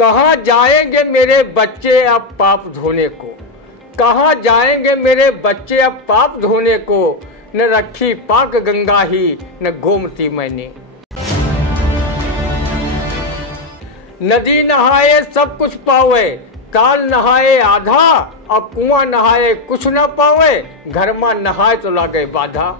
कहाँ जाएंगे मेरे बच्चे अब पाप धोने को, कहाँ जाएंगे मेरे बच्चे अब पाप धोने को, न रखी पाक गंगा ही न गोमती मैंने। नदी नहाए सब कुछ पावे, काल नहाए आधा, अब कुआं नहाए कुछ न पावे, घर में नहाए तो लागे बाधा।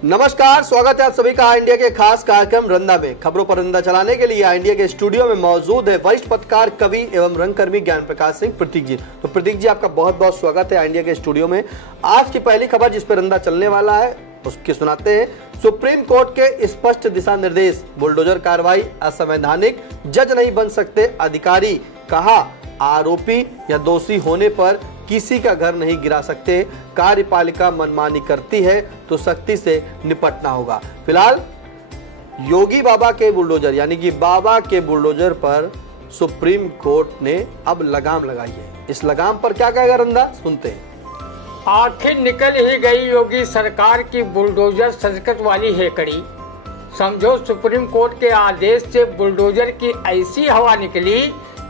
नमस्कार, स्वागत है आप सभी का इंडिया के खास कार्यक्रम रंदा में। खबरों पर रंदा चलाने के लिए इंडिया के स्टूडियो में मौजूद है वरिष्ठ पत्रकार, कवि एवं रंगकर्मी ज्ञान प्रकाश सिंह प्रतीक जी। तो प्रतीक जी, आपका बहुत बहुत स्वागत है इंडिया के स्टूडियो में। आज की पहली खबर जिस पर रंदा चलने वाला है उसकी सुनाते हैं। सुप्रीम कोर्ट के स्पष्ट दिशा निर्देश, बुलडोजर कार्रवाई असंवैधानिक, जज नहीं बन सकते अधिकारी, कहा आरोपी या दोषी होने पर किसी का घर नहीं गिरा सकते, कार्यपालिका मनमानी करती है तो सख्ती से निपटना होगा। फिलहाल योगी बाबा के बुलडोजर यानी कि बाबा के बुलडोजर पर सुप्रीम कोर्ट ने अब लगाम लगाई है। इस लगाम पर क्या कहेगा रंदा, सुनते हैं। आखिर निकल ही गई योगी सरकार की बुलडोजर संस्कृत वाली हेकड़ी। समझो सुप्रीम कोर्ट के आदेश से बुलडोजर की ऐसी हवा निकली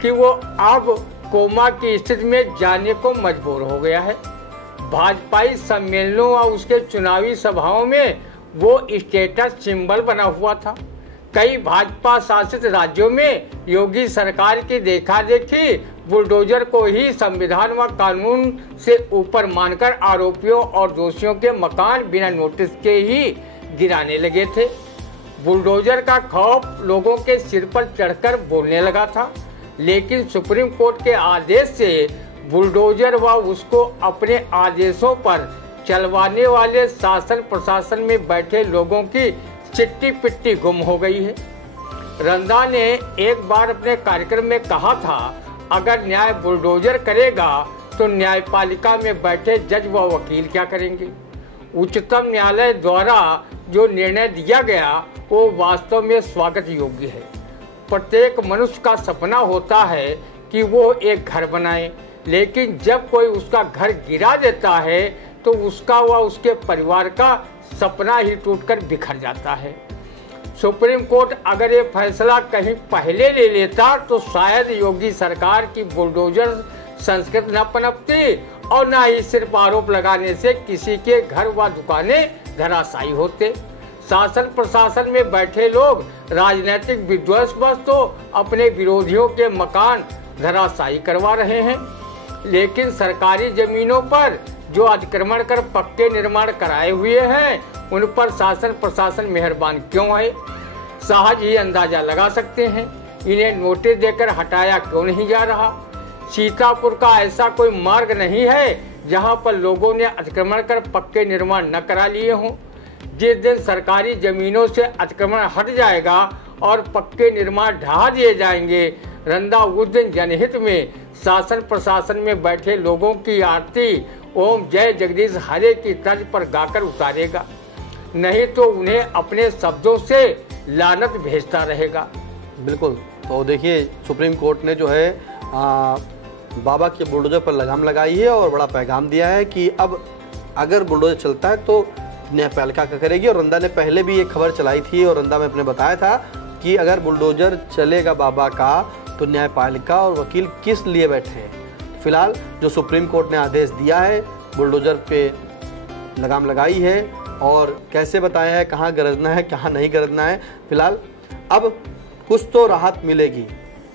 कि वो अब कोमा की स्थिति में जाने को मजबूर हो गया है। भाजपाई सम्मेलनों और उसके चुनावी सभाओं में वो स्टेटस सिंबल बना हुआ था। कई भाजपा शासित राज्यों में योगी सरकार की देखा देखी बुलडोजर को ही संविधान व कानून से ऊपर मानकर आरोपियों और दोषियों के मकान बिना नोटिस के ही गिराने लगे थे। बुलडोजर का खौफ लोगों के सिर पर चढ़कर बोलने लगा था, लेकिन सुप्रीम कोर्ट के आदेश से बुलडोजर व उसको अपने आदेशों पर चलवाने वाले शासन प्रशासन में बैठे लोगों की चिट्टी पिट्टी गुम हो गई है। रंदा ने एक बार अपने कार्यक्रम में कहा था, अगर न्याय बुलडोजर करेगा तो न्यायपालिका में बैठे जज व वकील क्या करेंगे। उच्चतम न्यायालय द्वारा जो निर्णय दिया गया वो वास्तव में स्वागत योग्य है। प्रत्येक मनुष्य का सपना होता है कि वो एक घर बनाए, लेकिन जब कोई उसका घर गिरा देता है तो उसका व उसके परिवार का सपना ही टूटकर बिखर जाता है। सुप्रीम कोर्ट अगर ये फैसला कहीं पहले ले लेता तो शायद योगी सरकार की बुलडोजर संस्कृत न पनपती और न ही सिर्फ आरोप लगाने से किसी के घर व दुकानें धराशायी होते। शासन प्रशासन में बैठे लोग राजनीतिक विध्वंस तो अपने विरोधियों के मकान धराशायी करवा रहे हैं, लेकिन सरकारी जमीनों पर जो अतिक्रमण कर पक्के निर्माण कराए हुए हैं उन पर शासन प्रशासन मेहरबान क्यों है, सहज ही अंदाजा लगा सकते हैं। इन्हें नोटिस देकर हटाया क्यों नहीं जा रहा। सीतापुर का ऐसा कोई मार्ग नहीं है जहां पर लोगों ने अतिक्रमण कर पक्के निर्माण न करा लिए हों। जिस दिन सरकारी जमीनों से अतिक्रमण हट जाएगा और पक्के निर्माण ढहा दिए जाएंगे, रंदा उस दिन जनहित में शासन प्रशासन में बैठे लोगों की आरती ओम जय जगदीश हरे की तर्ज पर गाकर उतारेगा, नहीं तो उन्हें अपने शब्दों से लानत भेजता रहेगा। बिल्कुल। तो देखिए, सुप्रीम कोर्ट ने जो है बाबा के बुलडोजर पर लगाम लगाई है और बड़ा पैगाम दिया है कि अब अगर बुलडोजर चलता है तो न्यायपालिका क्या करेगी। और रंदा ने पहले भी एक खबर चलाई थी और रंदा में अपने बताया था कि अगर बुलडोजर चलेगा बाबा का तो न्यायपालिका और वकील किस लिए बैठे हैं। फिलहाल जो सुप्रीम कोर्ट ने आदेश दिया है, बुलडोजर पे लगाम लगाई है और कैसे बताया है कहाँ गरजना है कहाँ नहीं गरजना है। फिलहाल अब कुछ तो राहत मिलेगी।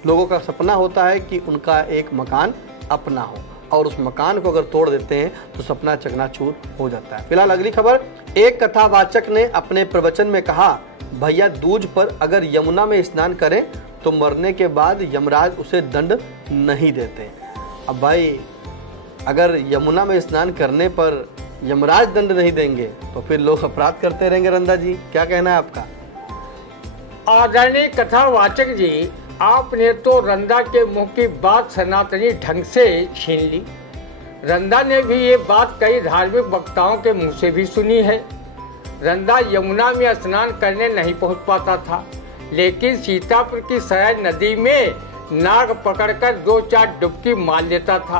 लोगों का सपना होता है कि उनका एक मकान अपना हो और उस मकान को अगर तोड़ देते हैं तो सपना चकनाचूर हो जाता है। फिलहाल अगली खबर, एक कथावाचक ने अपने प्रवचन में कहा, भैया दूज पर अगर यमुना में स्नान करें तो मरने के बाद यमराज उसे दंड नहीं देते। अब भाई, अगर यमुना में स्नान करने पर यमराज दंड नहीं देंगे तो फिर लोग अपराध करते रहेंगे। रंदा जी, क्या कहना है आपका? आदरणीय कथावाचक जी, आपने तो रंदा के मुंह की बात सनातनी ढंग से छीन ली। रंदा ने भी ये बात कई धार्मिक वक्ताओं के मुंह से भी सुनी है। रंदा यमुना में स्नान करने नहीं पहुंच पाता था, लेकिन सीतापुर की सराय नदी में नाग पकड़कर 2-4 डुबकी मार लेता था।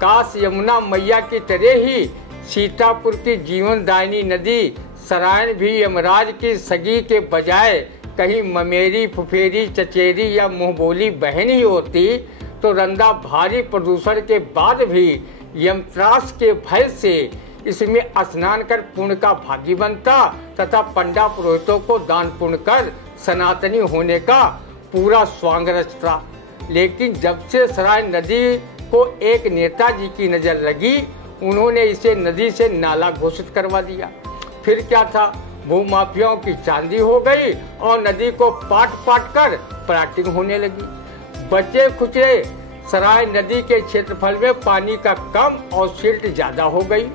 काश यमुना मैया की तरह ही सीतापुर की जीवनदायिनी नदी सरायन भी यमराज की सगी के बजाय कहीं ममेरी, फुफेरी, चचेरी या मुंहबोली बहन ही होती तो रंदा भारी प्रदूषण के बाद भी यमत्रास के भय से इसमें स्नान कर पुण्य का भागी बनता तथा पंडा पुरोहितों को दान पुण्य कर सनातनी होने का पूरा स्वांग रचता। लेकिन जब से सराय नदी को एक नेताजी की नजर लगी, उन्होंने इसे नदी से नाला घोषित करवा दिया। फिर क्या था, भूमाफियाओं की चांदी हो गई और नदी को पाट पाट कर प्लाटिंग होने लगी। बचे खुचे सराय नदी के क्षेत्रफल में पानी का कम और सिल्ट ज्यादा हो गई,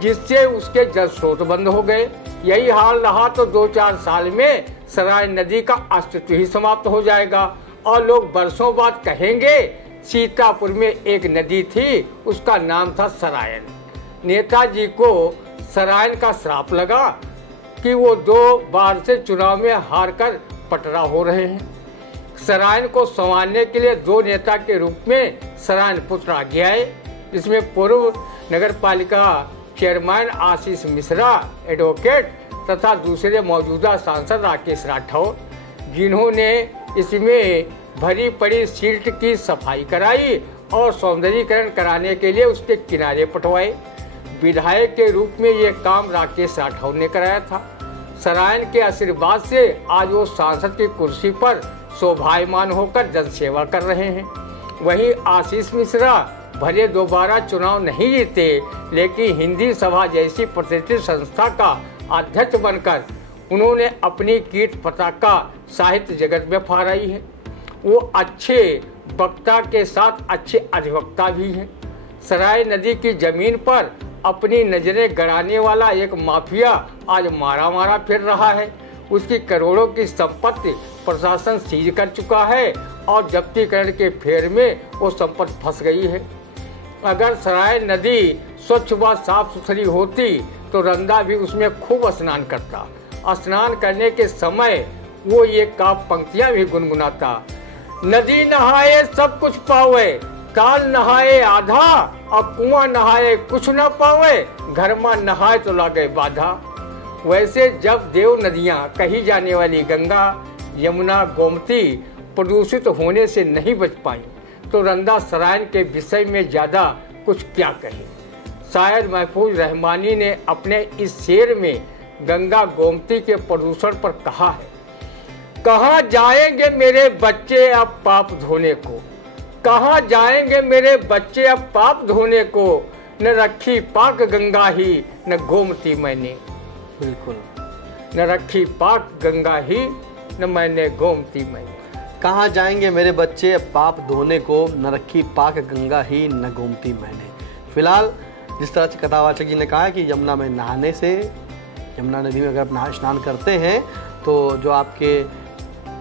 जिससे उसके जल स्रोत बंद हो गए। यही हाल रहा तो 2-4 साल में सराय नदी का अस्तित्व ही समाप्त हो जाएगा और लोग बरसों बाद कहेंगे सीतापुर में एक नदी थी, उसका नाम था सरायन। नेताजी को सरायन का श्राप लगा कि वो 2 बार से चुनाव में हार कर पटरा हो रहे हैं। सरायन को संवारने के लिए 2 नेता के रूप में सरायन पुत्र आगे आए, जिसमें पूर्व नगर पालिका चेयरमैन आशीष मिश्रा एडवोकेट तथा दूसरे मौजूदा सांसद राकेश राठौर, जिन्होंने इसमें भरी पड़ी सिल्ट की सफाई कराई और सौंदर्यीकरण कराने के लिए उसके किनारे पटवाए। विधायक के रूप में ये काम राकेश राठौर ने कराया था। सरायन के आशीर्वाद से आज वो सांसद की कुर्सी पर शोभायमान होकर जनसेवा कर रहे हैं। वहीं आशीष मिश्रा भले दोबारा चुनाव नहीं जीते, लेकिन हिंदी सभा जैसी प्रतिष्ठित संस्था का अध्यक्ष बनकर उन्होंने अपनी कीर्ति पताका साहित्य जगत में फहराई है। वो अच्छे वक्ता के साथ अच्छे अधिवक्ता भी हैं। सराय नदी की जमीन पर अपनी नजरें गड़ाने वाला एक माफिया आज मारा फिर रहा है। उसकी करोड़ों की संपत्ति प्रशासन सीज कर चुका है और जब्तीकरण के फेर में वो संपत्ति फंस गई है। अगर सराय नदी स्वच्छ व साफ सुथरी होती तो रंदा भी उसमें खूब स्नान करता। स्नान करने के समय वो ये काव्य पंक्तियां भी गुनगुनाता। नदी नहाए सब कुछ पावे, काल नहाए आधा, अब कुआं नहाए कुछ न पावे, घर में नहाए तो लागे बाधा। वैसे जब देव नदियां कही जाने वाली गंगा, यमुना, गोमती प्रदूषित होने से नहीं बच पाई तो रंदा सरायन के विषय में ज्यादा कुछ क्या कहे। शायद महफूज रहमानी ने अपने इस शेर में गंगा गोमती के प्रदूषण पर कहा है, कहाँ जाएंगे मेरे बच्चे अब पाप धोने को, कहाँ जाएंगे मेरे बच्चे अब पाप धोने को, न रखी पाक गंगा ही न गोमती मैंने। बिल्कुल, न रखी पाक गंगा ही न मैंने गोमती मैंने। कहाँ जाएंगे मेरे बच्चे पाप धोने को, न रखी पाक गंगा ही न गोमती मैंने। फिलहाल जिस तरह से कथावाचक जी ने कहा है कि यमुना में नहाने से, यमुना नदी में अगर आप स्नान करते हैं तो जो आपके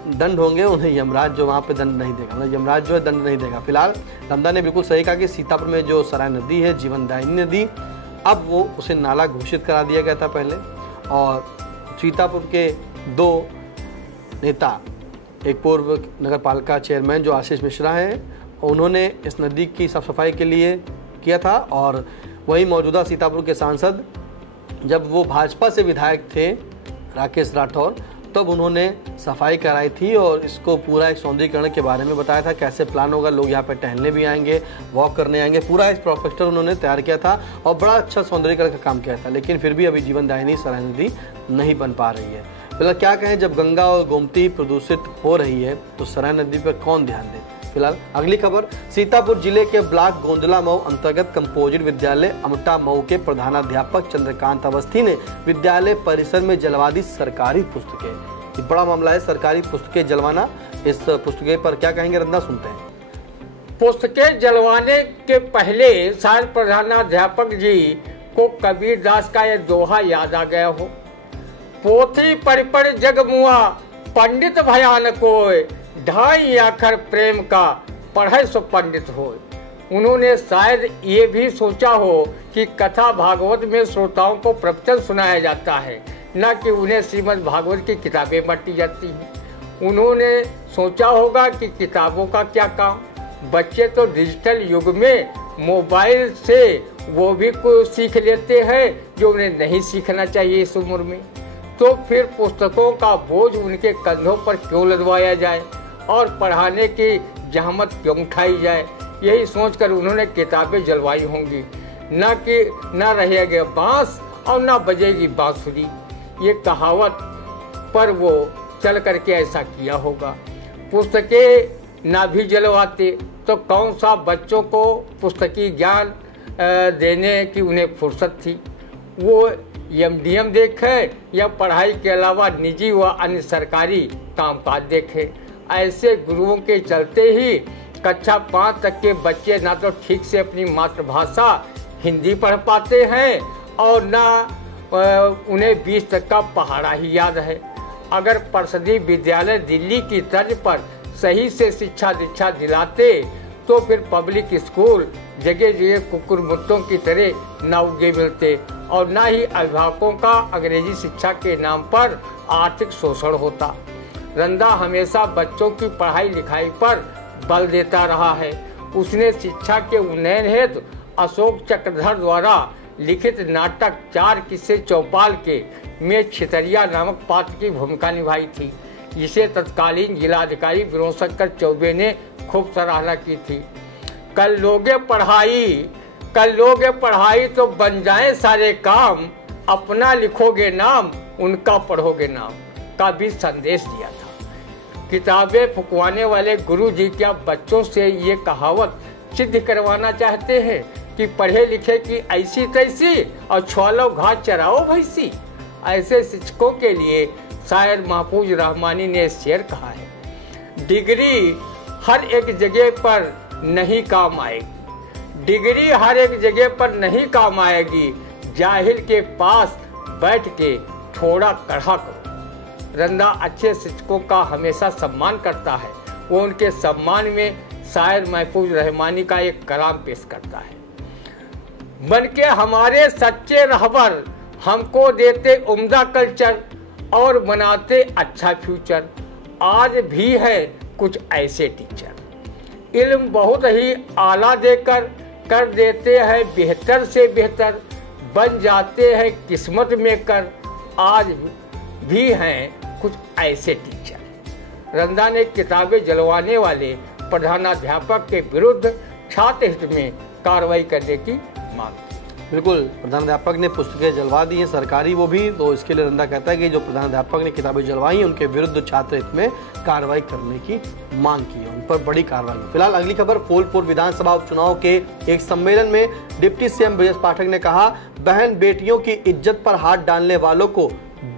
दंड होंगे उन्हें यमराज जो वहाँ पे दंड नहीं देगा, मतलब यमराज जो है दंड नहीं देगा। फिलहाल रंदा ने बिल्कुल सही कहा कि सीतापुर में जो सराय नदी है, जीवनदायिनी नदी, अब वो उसे नाला घोषित करा दिया गया था पहले। और सीतापुर के 2 नेता, एक पूर्व नगर पालिका चेयरमैन जो आशीष मिश्रा हैं, उन्होंने इस नदी की साफ सफाई के लिए किया था। और वही मौजूदा सीतापुर के सांसद, जब वो भाजपा से विधायक थे राकेश राठौर, तब उन्होंने सफाई कराई थी और इसको पूरा एक सौंदर्यीकरण के बारे में बताया था, कैसे प्लान होगा, लोग यहाँ पे टहलने भी आएंगे, वॉक करने आएंगे, पूरा एक प्रोस्पेक्टर उन्होंने तैयार किया था और बड़ा अच्छा सौंदर्यीकरण का काम किया था। लेकिन फिर भी अभी जीवनदायिनी सराय नदी नहीं बन पा रही है। फिलहाल क्या कहें, जब गंगा और गोमती प्रदूषित हो रही है तो सराय नदी पर कौन ध्यान दे। फिलहाल अगली खबर, सीतापुर जिले के ब्लॉक गोंदला मऊ अंतर्गत कंपोजिट विद्यालय अमटा मऊ के प्रधानाध्यापक चंद्रकांत अवस्थी ने विद्यालय परिसर में जलवा दी सरकारी पुस्तकें। ये बड़ा मामला है, सरकारी पुस्तकें जलवाना। इस पुस्तकें पर क्या कहेंगे, रंदा सुनते हैं। पुस्तकें जलवाने के पहले शायद प्रधानाध्यापक जी को कबीर दास का यह दोहा याद आ गया हो, पोथी पढ़ जग मुआ पंडित भयान कोय, ढाई आखर प्रेम का पढ़े सो पंडित हो। उन्होंने शायद ये भी सोचा हो कि कथा भागवत में श्रोताओं को प्रवचन सुनाया जाता है, न कि उन्हें श्रीमद् भागवत की किताबें बांटी जाती हैं। उन्होंने सोचा होगा कि किताबों का क्या काम, बच्चे तो डिजिटल युग में मोबाइल से वो भी कुछ सीख लेते हैं जो उन्हें नहीं सीखना चाहिए इस उम्र में। तो फिर पुस्तकों का बोझ उनके कंधों पर क्यों लदवाया जाए और पढ़ाने की जहमत क्यों उठाई जाए। यही सोचकर उन्होंने किताबें जलवाई होंगी, न कि न रहेगा बांस और न बजेगी बांसुरी, ये कहावत पर वो चल करके ऐसा किया होगा। पुस्तकें ना भी जलवाते तो कौन सा बच्चों को पुस्तकीय ज्ञान देने की उन्हें फुर्सत थी। वो एमडीएम देखे या पढ़ाई के अलावा निजी व अन्य सरकारी कामकाज देखे। ऐसे गुरुओं के चलते ही कक्षा 5 तक के बच्चे ना तो ठीक से अपनी मातृभाषा हिंदी पढ़ पाते हैं और ना उन्हें 20 तक का पहाड़ा ही याद है। अगर परिषदीय विद्यालय दिल्ली की तर्ज पर सही से शिक्षा दीक्षा दिलाते तो फिर पब्लिक स्कूल जगह जगह कुकुर मुत्तों की तरह न उगे मिलते और न ही अभिभावकों का अंग्रेजी शिक्षा के नाम पर आर्थिक शोषण होता। रंदा हमेशा बच्चों की पढ़ाई लिखाई पर बल देता रहा है। उसने शिक्षा के उन्नयन हेतु अशोक चक्रधर द्वारा लिखित नाटक 4 किस्से चौपाल के में छितरिया नामक पात्र की भूमिका निभाई थी, जिसे तत्कालीन जिलाधिकारी विनोद शंकर चौबे ने खूब सराहना की थी। कल लोगे पढ़ाई तो बन जाए सारे काम, अपना लिखोगे नाम उनका पढ़ोगे नाम का भी संदेश दिया था। किताबें फुकवाने वाले गुरु जी क्या बच्चों से ये कहावत सिद्ध करवाना चाहते हैं कि पढ़े लिखे की ऐसी तैसी और छुआलो घाट चराओ भैंसी। ऐसे शिक्षकों के लिए शायर महफूज रहमानी ने शेर कहा है, डिग्री हर एक जगह पर नहीं काम आएगी, डिग्री हर एक जगह पर नहीं काम आएगी, जाहिल के पास बैठ के थोड़ा कढ़ा करो। रंदा अच्छे शिक्षकों का हमेशा सम्मान करता है। वो उनके सम्मान में शायर महफूज रहमानी का एक कलाम पेश करता है, बनके हमारे सच्चे रहबर हमको देते उम्दा कल्चर और बनाते अच्छा फ्यूचर। आज भी है कुछ ऐसे टीचर, इल्म बहुत ही आला देकर कर देते हैं बेहतर से बेहतर, बन जाते हैं किस्मत में कर। आज भी हैं कुछ ऐसे टीचर। रंदा ने किताबें जलवाने वाले प्रधानाध्यापक के विरुद्ध छात्र हित में कार्रवाई करने की मांग की। बिल्कुल, प्रधानाध्यापक ने पुस्तकें जलवा दी हैं सरकारी, वो भी, तो इसके लिए रंदा कहता है कि जो प्रधानाध्यापक ने किताबें जलवाई उनके विरुद्ध छात्र हित में कार्रवाई करने की मांग की है, उन पर बड़ी कार्रवाई। फिलहाल अगली खबर, फूलपुर विधानसभा उपचुनाव के एक सम्मेलन में डिप्टी सीएम ब्रजेश पाठक ने कहा, बहन बेटियों की इज्जत पर हाथ डालने वालों को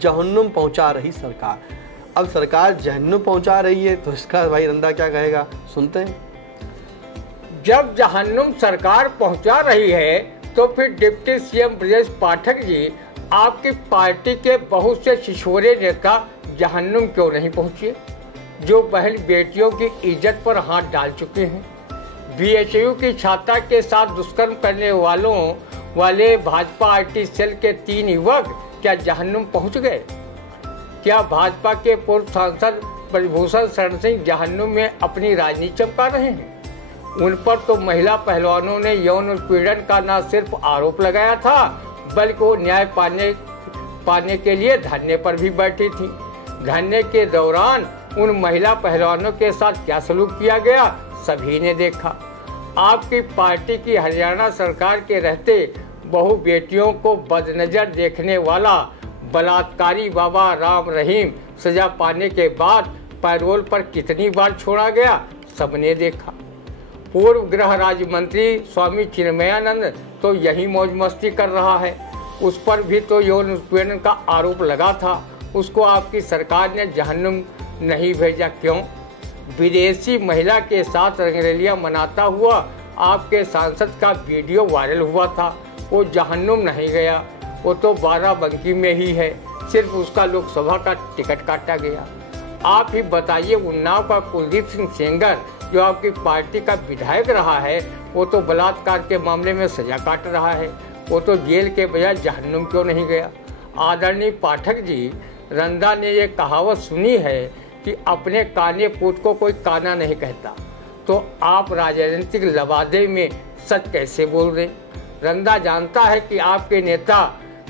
जहन्नुम पहुंचा रही सरकार। अब सरकार जहन्नुम पहुंचा रही है तो इसका भाई रंदा क्या कहेगा, सुनते हैं। जब जहन्नुम सरकार पहुंचा रही है तो फिर डिप्टी सीएम ब्रजेश पाठक जी आपकी पार्टी के बहुत से छिछोरे नेता जहन्नुम क्यों नहीं पहुंचे, जो बहन बेटियों की इज्जत पर हाथ डाल चुके हैं। बीएचयू की छात्रा के साथ दुष्कर्म करने वाले भाजपा आईटी सेल के 3 युवक क्या जहन्नुम पहुंच गए? क्या भाजपा के पूर्व सांसद ब्रजभूषण शरण सिंह जहन्नुम में अपनी राजनीति चमका रहे हैं? उन पर तो महिला पहलवानों ने यौन उत्पीड़न का न सिर्फ आरोप लगाया था बल्कि वो न्याय पाने के लिए धरने पर भी बैठी थी। धरने के दौरान उन महिला पहलवानों के साथ क्या सलूक किया गया सभी ने देखा। आपकी पार्टी की हरियाणा सरकार के रहते बहु बेटियों को बदनजर देखने वाला बलात्कारी बाबा राम रहीम सजा पाने के बाद पैरोल पर कितनी बार छोड़ा गया सबने देखा। पूर्व गृह राज्य मंत्री स्वामी चिन्मयानंद तो यही मौज मस्ती कर रहा है, उस पर भी तो यौन उत्पीड़न का आरोप लगा था, उसको आपकी सरकार ने जहन्नुम नहीं भेजा क्यों? विदेशी महिला के साथ रंगरलियां मनाता हुआ आपके सांसद का वीडियो वायरल हुआ था, वो जहन्नुम नहीं गया, वो तो बाराबंकी में ही है, सिर्फ उसका लोकसभा का टिकट काटा गया। आप ही बताइए, उन्नाव का कुलदीप सिंह सेंगर जो आपकी पार्टी का विधायक रहा है वो तो बलात्कार के मामले में सजा काट रहा है, वो तो जेल के बजाय जहन्नुम क्यों नहीं गया? आदरणीय पाठक जी, रंदा ने ये कहावत सुनी है कि अपने काने पूत को कोई काना नहीं कहता, तो आप राजनीतिक लवादे में सच कैसे बोल रहे? रंदा जानता है कि आपके नेता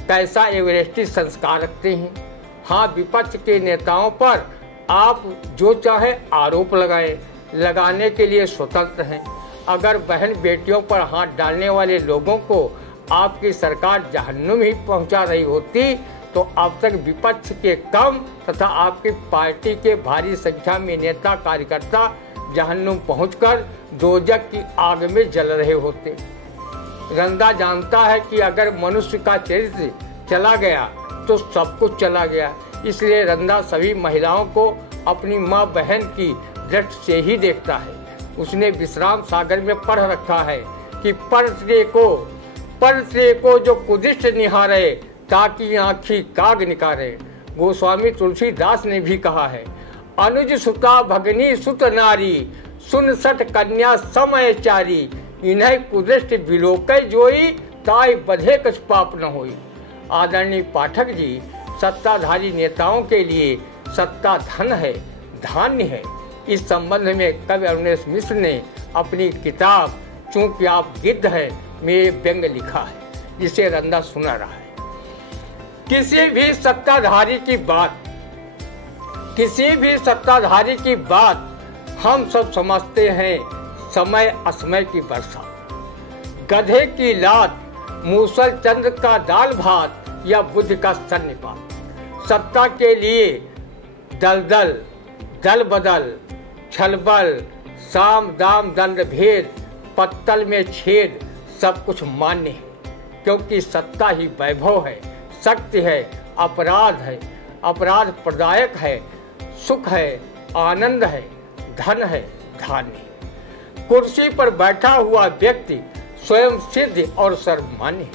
कैसा एवरेस्टी संस्कार रखते हैं। हाँ, विपक्ष के नेताओं पर आप जो चाहे आरोप लगाने के लिए स्वतंत्र हैं। अगर बहन बेटियों पर हाथ डालने वाले लोगों को आपकी सरकार जहन्नुम ही पहुंचा रही होती तो अब तक विपक्ष के कम तथा आपकी पार्टी के भारी संख्या में नेता कार्यकर्ता जहन्नुम पहुंचकर दोजख की आग में जल रहे होते। रंदा जानता है कि अगर मनुष्य का चरित्र चला गया तो सब कुछ चला गया। इसलिए रंदा सभी महिलाओं को अपनी माँ बहन की दृष्टि से ही देखता है। उसने विश्राम सागर में पढ़ रखा है कि परश्रे को जो कुदिष्ट निहारे ताकि आँखी काग निकारे। गोस्वामी तुलसीदास ने भी कहा है, अनुज सुता भगनी सुत नारी सुन सट कन्या समय चारी इन्हें कुदृष्ट बिलोकै जोई ताई बधे कछ पाप न होई। आदरणीय पाठक जी, सत्ताधारी नेताओं के लिए सत्ता धन है, धान्य है। इस संबंध में कवि अरुणेश मिश्र ने अपनी किताब चूंकि आप गिद्ध हैं में व्यंग लिखा है, जिसे रंदा सुना रहा है। किसी भी सत्ताधारी की बात हम सब समझते हैं समय असमय की वर्षा, गधे की लात, मूसल चंद्र का दाल भात या बुद्ध का सन्निपात। सत्ता के लिए दलदल, दल बदल, छलबल, साम दाम दंड भेद, पत्तल में छेद सब कुछ मान्य है, क्योंकि सत्ता ही वैभव है, शक्ति है, अपराध प्रदायक है, सुख है, आनंद है, धन है, धान्य है। कुर्सी पर बैठा हुआ व्यक्ति स्वयं सिद्ध और सर्वमान्य है।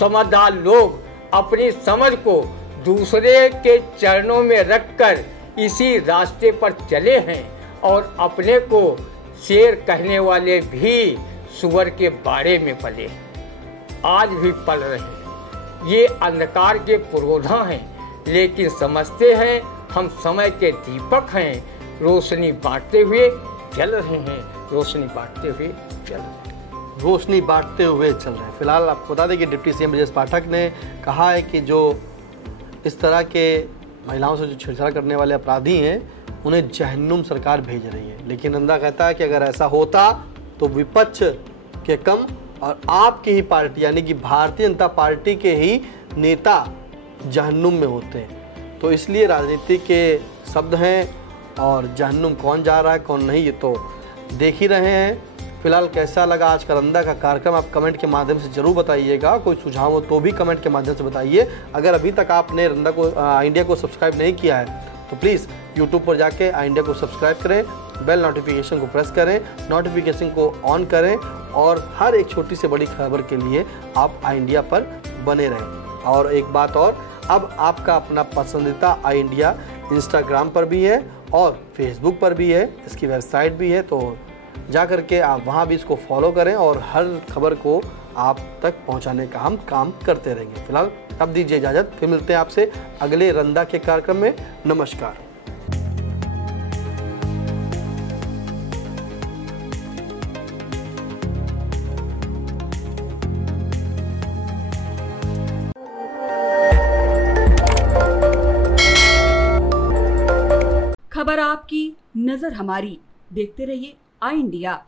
समझदार लोग अपनी समझ को दूसरे के चरणों में रखकर इसी रास्ते पर चले हैं और अपने को शेर कहने वाले भी सुअर के बाड़े में पले हैं, आज भी पल रहे हैं। ये अंधकार के पुरोधा हैं, लेकिन समझते हैं हम समय के दीपक हैं, रोशनी बांटते हुए जल रहे हैं, रोशनी बांटते हुए चल रहे हैं, रोशनी बांटते हुए चल रहे हैं। फिलहाल आपको बता दें कि डिप्टी सीएम ब्रजेश पाठक ने कहा है कि जो इस तरह के महिलाओं से जो छेड़छाड़ करने वाले अपराधी हैं उन्हें जहन्नुम सरकार भेज रही है। लेकिन रंदा कहता है कि अगर ऐसा होता तो विपक्ष के कम और आपकी ही पार्टी यानी कि भारतीय जनता पार्टी के ही नेता जहन्नुम में होते हैं। तो इसलिए राजनीति के शब्द हैं और जहन्नुम कौन जा रहा है कौन नहीं ये तो देख ही रहे हैं। फिलहाल कैसा लगा आज का रंदा का कार्यक्रम आप कमेंट के माध्यम से जरूर बताइएगा। कोई सुझाव हो तो भी कमेंट के माध्यम से बताइए। अगर अभी तक आपने रंदा को इंडिया को सब्सक्राइब नहीं किया है तो प्लीज़ यूट्यूब पर जाके इंडिया को सब्सक्राइब करें, बेल नोटिफिकेशन को प्रेस करें, नोटिफिकेशन को ऑन करें और हर एक छोटी से बड़ी खबर के लिए आप इंडिया पर बने रहें। और एक बात और, अब आपका अपना पसंदीदा आई इंडिया इंस्टाग्राम पर भी है और फेसबुक पर भी है, इसकी वेबसाइट भी है, तो जा करके आप वहाँ भी इसको फॉलो करें और हर खबर को आप तक पहुँचाने का हम काम करते रहेंगे। फिलहाल अब दीजिए इजाज़त, फिर मिलते हैं आपसे अगले रंदा के कार्यक्रम में। नमस्कार। खबर आपकी, नजर हमारी। देखते रहिए आई इंडिया।